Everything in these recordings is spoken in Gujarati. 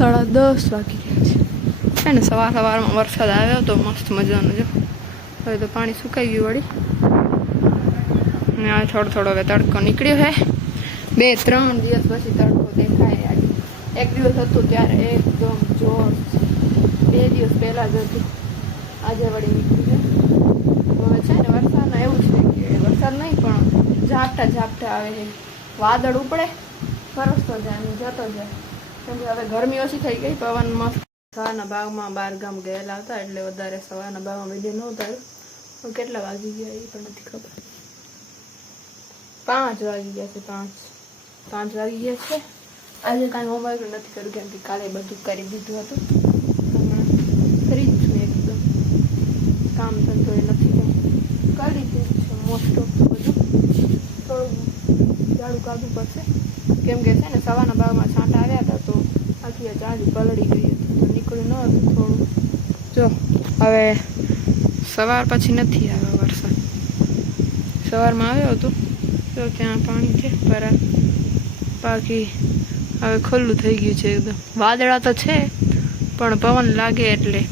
સાડા દસ વાગી ગયા છે. હે ને, સવાર સવારમાં વરસાદ આવ્યો તો મસ્ત મજાનો જો. હવે તો પાણી સુકાઈ ગયું વળી. ને આ થોડો થોડો હવે તડકો નીકળ્યો હે. બે ત્રણ દિવસ પછી તડકો દેખાય એક દિવસ હતું ત્યારે એકદમ જોર. બે દિવસ પહેલા જ હતું. આજે વળી નીકળી હવે છે ને, વરસાદમાં એવું છે કે વરસાદ નહીં, પણ ઝાપટા ઝાપટા આવે છે. વાદળ ઉપડે ફરસતો જાય અને જતો જાય. હવે ગરમી ઓછી થઈ ગઈ, પવન સવારના ભાગમાં બારગામ ગયેલા હતા, એટલે વધારે સવારના ભાગમાં વીડિયો ન આવ્યો કેટલા વાગી ગયા એ પણ નથી ખબર. પાંચ વાગી ગયા છે, પાંચ. પાંચ વાગી ગયા છે. આજે કાંઈ હોમવર્ક નથી કર્યું, કેમ કે કાલે બધું કરી દીધું હતું. ફ્રી જ છું એકદમ. કામ ધંધો એ નથી કરી દીધું છે મોસ્ટ ઓફ બધું. થોડું ઝાડું કાઢવું પડશે. કેમ કે છે ને, સવારના ભાગમાં છાંટા આવ્યા હતા તો આખી આ ચાંદી પલળી ગઈ હતી, તો નીકળ્યું ન હતું થોડું. જો, હવે સવાર પછી નથી આવ્યો વરસાદ. સવારમાં આવ્યો હતો, તો ત્યાં પાણી છે, પર બાકી હવે ખુલ્લું થઈ ગયું છે એકદમ. વાદળા તો છે, પણ પવન લાગે એટલે.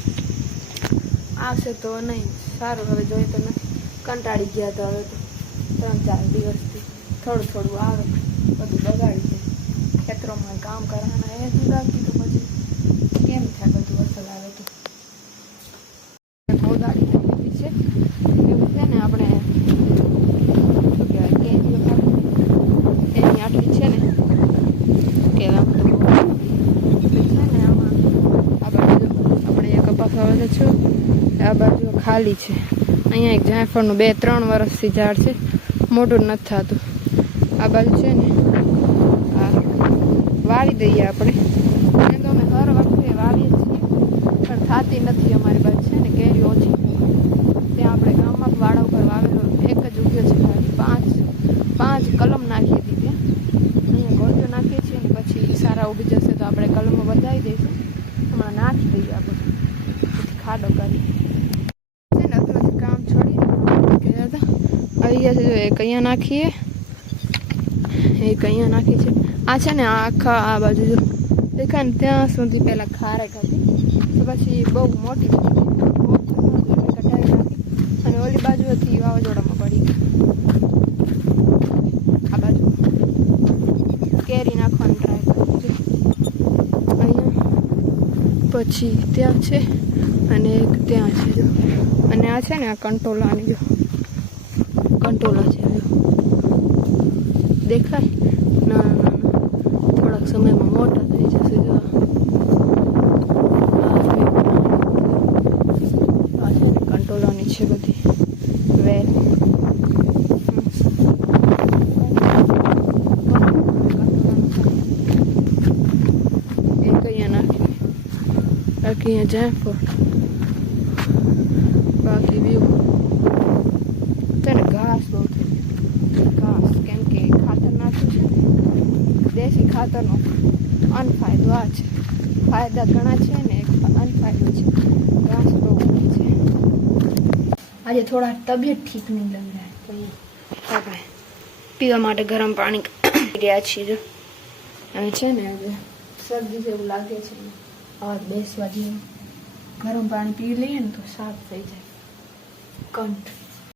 આવશે તો નહીં, સારું, હવે જોઈએ તો નથી. કંટાળી ગયા તો હવે તો ત્રણ ચાર દિવસથી. થોડું થોડું આવે, બધું બગાડી દે. ખેતરોમાં કામ કરવાના એ જ લાગતી તો પછી. કેમ થાય બધું અસર આવે તો? કોદાળી છે. એવું છે ને આપણે એની આટલી છે ને કે છે. ને આમાં એક કપાસ વાવેલો છું આ બાજુ ખાલી છે. અહીંયા એક જાયફળનું બે, ત્રણ વર્ષથી ઝાડ છે. મોટું નથી થતું. આ બાજુ છે ને દઈએ આપણે. અમે હર વખતે વાવીએ છીએ, પણ થતી નથી અમારી પાસે છે ને, કેરી ઓછી. ત્યાં આપણે ગામમાં વાળા ઉપર વાવેલો એક જ ઉગ્યો છે પાંચ પાંચ કલમ નાખી હતી ત્યાં અહીંયા ગોળજો નાખીએ છીએ ને, પછી સારા ઉગી જશે તો આપણે કલમો વધારી દઈશું. હમણાં નાખી દઈએ આપણે. ખાડો કરી. કામ છોડી છે, એક અહીંયા નાખીએ. એક અહીંયા નાખી છે. આ છે ને આખા આ બાજુ જો. દેખાય ને ત્યાં સુધી પહેલાં ખારેક હતી તો પછી બહુ મોટી કટાવી નાખી અને ઓલી બાજુ હતી વાવાઝોડામાં પડી આ બાજુ. કેરી નાખવાની ટ્રાય કરી અહીંયા. પછી ત્યાં છે અને એક ત્યાં છે જો. અને આ છે ને આ કંટોલાની જો. કંટોલા છે દેખાય? ના. થોડાક સમયમાં મોટા થઈ જશે જો આ છે ને કંટોલાની છે બધી. વેલ એક અહીંયા નાખી બાકી અહીંયા જાયફળ બાકી વ્યૂ તને ઘાસ બહુ થઈ ગયું ઘાસ કેમ કે ખાતર નાખ્યું છે ને દેશી ખાતરનો અનફાયદો આ છે. ફાયદા ઘણા છે ને એક અનફાયદો છે. ઘાસ બહુ છે. આજે થોડા તબિયત ઠીક નહીં લગ રહ્યા તો આપણે પીવા માટે ગરમ પાણી રહ્યા છીએ. અને છે ને હવે શરદી જેવું લાગે છે. અવાજ બેસવા જેવું ગરમ પાણી પી લઈએ ને તો સાફ થઈ જાય. કંઠ.